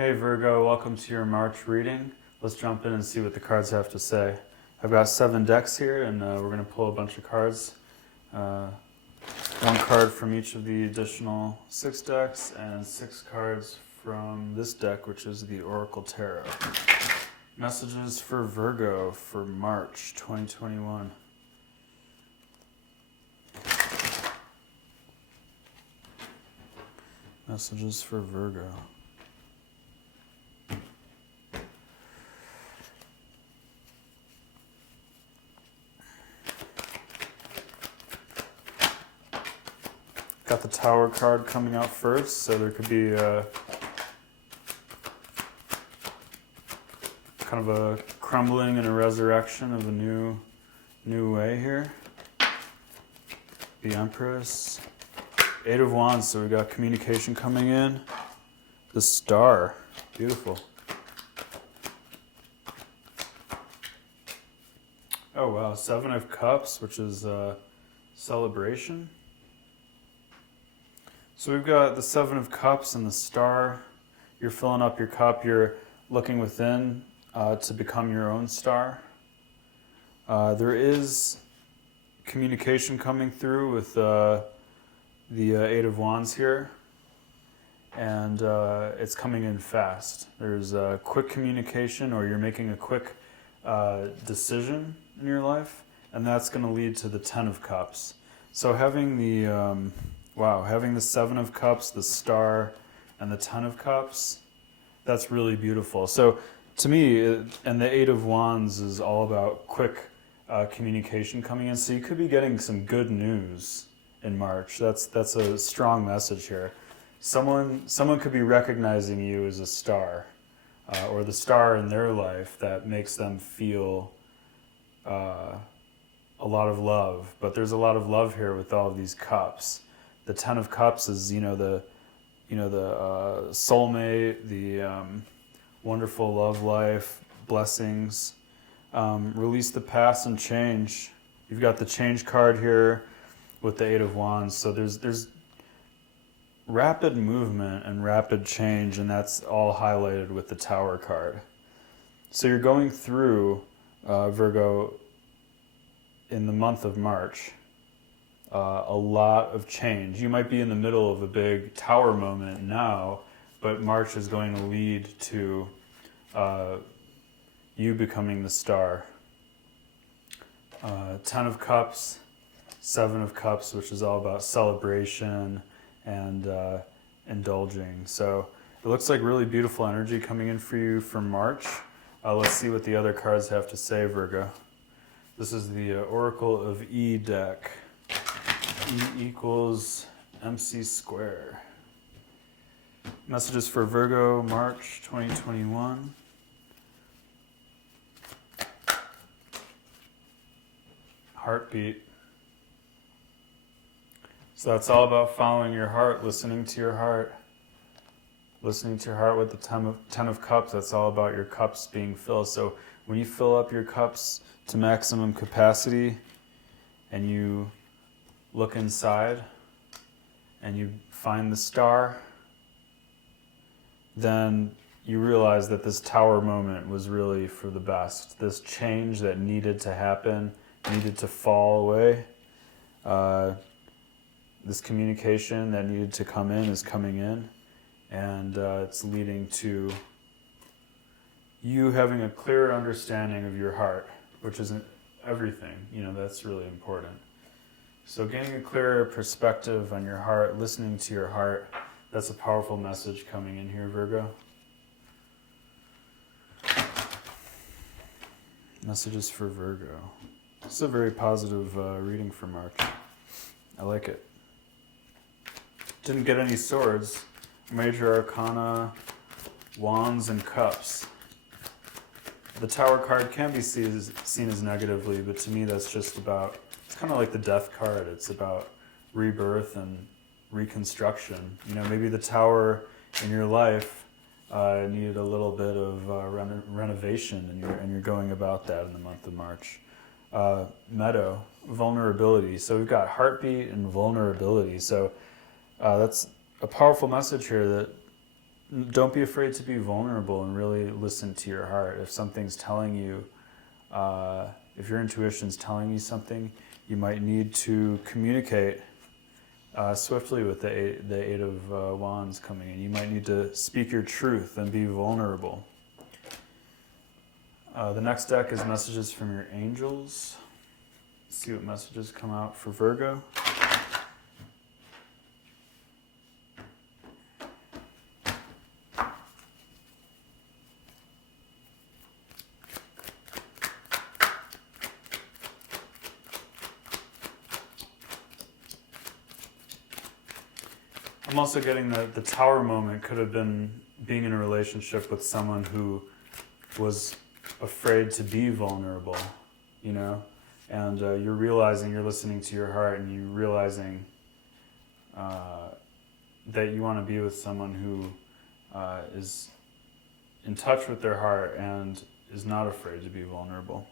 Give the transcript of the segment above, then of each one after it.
Hey Virgo, welcome to your March reading. Let's jump in and see what the cards have to say. I've got 7 decks here and we're going to pull a bunch of cards. One card from each of the additional 6 decks and 6 cards from this deck, which is the Oracle Tarot. Messages for Virgo for March 2021. Messages for Virgo. Got the Tower card coming out first, so there could be kind of a crumbling and a resurrection of a new way here. The Empress. 8 of Wands, so we got communication coming in. The Star, beautiful. Oh wow, 7 of Cups, which is celebration. So we've got the 7 of Cups and the Star. You're filling up your cup, you're looking within to become your own star. There is communication coming through with the 8 of Wands here, and it's coming in fast. There's quick communication, or you're making a quick decision in your life, and that's going to lead to the 10 of Cups. So having the having the 7 of Cups, the Star, and the 10 of Cups, that's really beautiful. So to me, and the 8 of Wands is all about quick communication coming in. So you could be getting some good news in March. That's a strong message here. Someone could be recognizing you as a star, or the star in their life that makes them feel a lot of love. But there's a lot of love here with all of these cups. The 10 of Cups is, the soulmate, the wonderful love life, blessings. Release the past and change. You've got the change card here with the 8 of Wands. So there's rapid movement and rapid change, and that's all highlighted with the Tower card. So you're going through, Virgo, in the month of March, a lot of change. You might be in the middle of a big Tower moment now, but March is going to lead to you becoming the star. 10 of Cups, 7 of Cups, which is all about celebration and indulging. So it looks like really beautiful energy coming in for you for March. Let's see what the other cards have to say, Virgo. This is the Oracle of E deck. E equals MC square. Messages for Virgo, March 2021. Heartbeat. So that's all about following your heart, listening to your heart. Listening to your heart with the 10 of Cups, that's all about your cups being filled. So when you fill up your cups to maximum capacity and you look inside and you find the star, then you realize that this Tower moment was really for the best. This change that needed to happen, needed to fall away. This communication that needed to come in is coming in, and it's leading to you having a clearer understanding of your heart, which isn't everything. That's really important. So gaining a clearer perspective on your heart, listening to your heart, that's a powerful message coming in here, Virgo. Messages for Virgo. This is a very positive reading for March. I like it. Didn't get any swords. Major Arcana, Wands, and Cups. The Tower card can be seen as negatively, but to me that's just about, it's kind of like the Death card. It's about rebirth and reconstruction. Maybe the Tower in your life needed a little bit of renovation, and you're going about that in the month of March. Meadow, vulnerability. So we've got heartbeat and vulnerability. So that's a powerful message here, that don't be afraid to be vulnerable and really listen to your heart. If something's telling you, if your intuition's telling you something, you might need to communicate swiftly with the Eight of Wands coming in. You might need to speak your truth and be vulnerable. The next deck is messages from your angels. Let's see what messages come out for Virgo. I'm also getting the tower moment could have been being in a relationship with someone who was afraid to be vulnerable, you know? And you're realizing, you're listening to your heart, and you're realizing that you want to be with someone who is in touch with their heart and is not afraid to be vulnerable.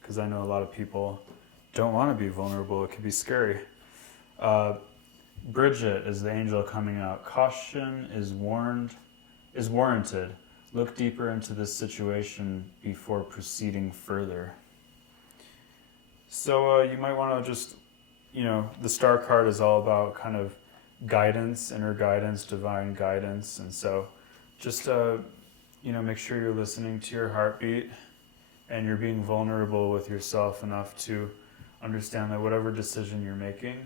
Because I know a lot of people don't want to be vulnerable. It can be scary. Bridget is the angel coming out. Caution is warranted. Look deeper into this situation before proceeding further. So you might want to just, the star card is all about kind of guidance, inner guidance, divine guidance. And so just, make sure you're listening to your heartbeat and you're being vulnerable with yourself enough to understand that whatever decision you're making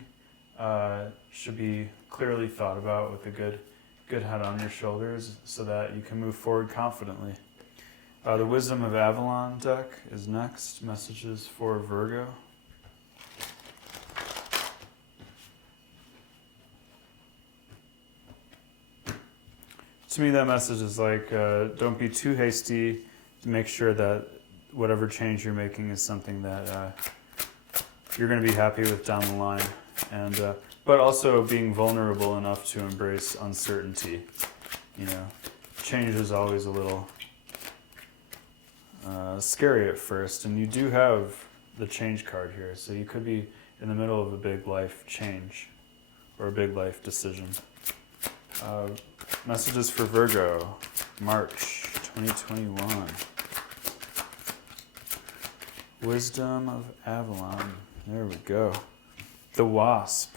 should be clearly thought about with a good head on your shoulders so that you can move forward confidently. The Wisdom of Avalon deck is next. Messages for Virgo. To me, that message is like, don't be too hasty to make sure that whatever change you're making is something that you're going to be happy with down the line. And but also being vulnerable enough to embrace uncertainty. Change is always a little scary at first, and you do have the change card here, so you could be in the middle of a big life change or a big life decision. Messages for Virgo, March 2021. Wisdom of Avalon. There we go. The Wasp.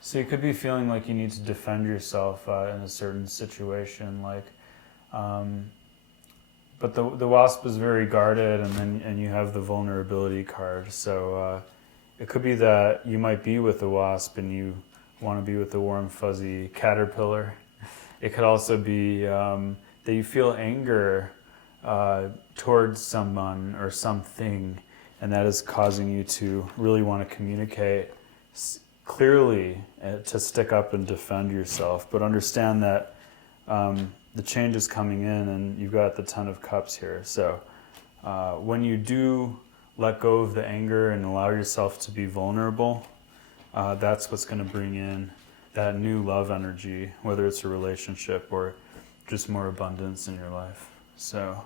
So you could be feeling like you need to defend yourself in a certain situation, but the Wasp is very guarded, and you have the vulnerability card. So it could be that you might be with the Wasp and you want to be with the warm, fuzzy caterpillar. It could also be that you feel anger towards someone or something, and that is causing you to really want to communicate clearly to stick up and defend yourself. But understand that the change is coming in, and you've got the Ten of Cups here. So when you do let go of the anger and allow yourself to be vulnerable, that's what's going to bring in that new love energy, whether it's a relationship or just more abundance in your life. So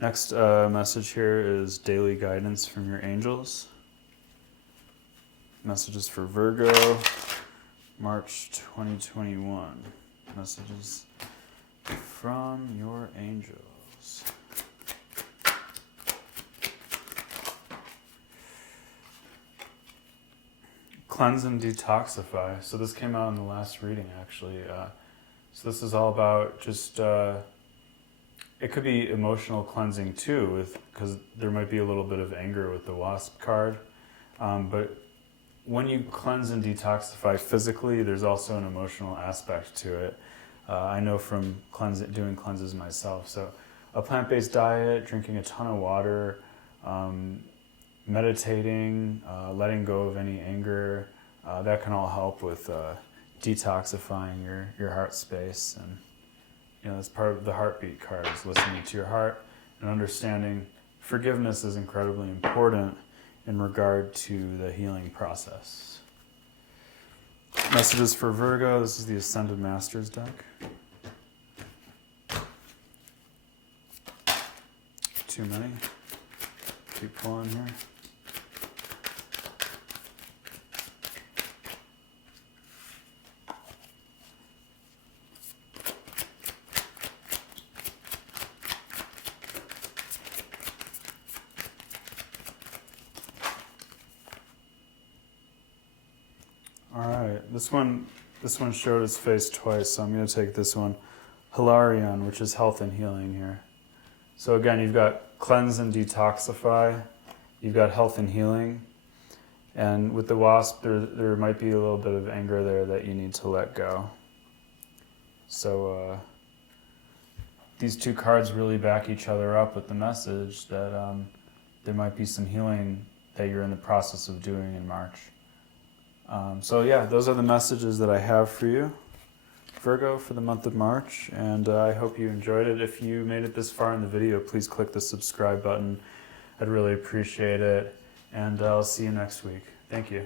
next message here is daily guidance from your angels. Messages for Virgo, March 2021. Messages from your angels. Cleanse and detoxify. So this came out in the last reading, actually. So this is all about just, it could be emotional cleansing too, because there might be a little bit of anger with the Wasp card. But when you cleanse and detoxify physically, there's also an emotional aspect to it. I know from doing cleanses myself. So a plant-based diet, drinking a ton of water, meditating, letting go of any anger, that can all help with detoxifying your heart space. And that's part of the heartbeat card, is listening to your heart and understanding forgiveness is incredibly important in regard to the healing process. Messages for Virgo. This is the Ascended Masters deck. Too many. Keep pulling here. right, this one showed its face twice, so I'm going to take this one. Hilarion, which is health and healing here. So again, you've got cleanse and detoxify. You've got health and healing. And with the wasp, there might be a little bit of anger there that you need to let go. So these two cards really back each other up with the message that there might be some healing that you're in the process of doing in March. So yeah, those are the messages that I have for you, Virgo, for the month of March, and I hope you enjoyed it. If you made it this far in the video, please click the subscribe button. I'd really appreciate it, and I'll see you next week. Thank you.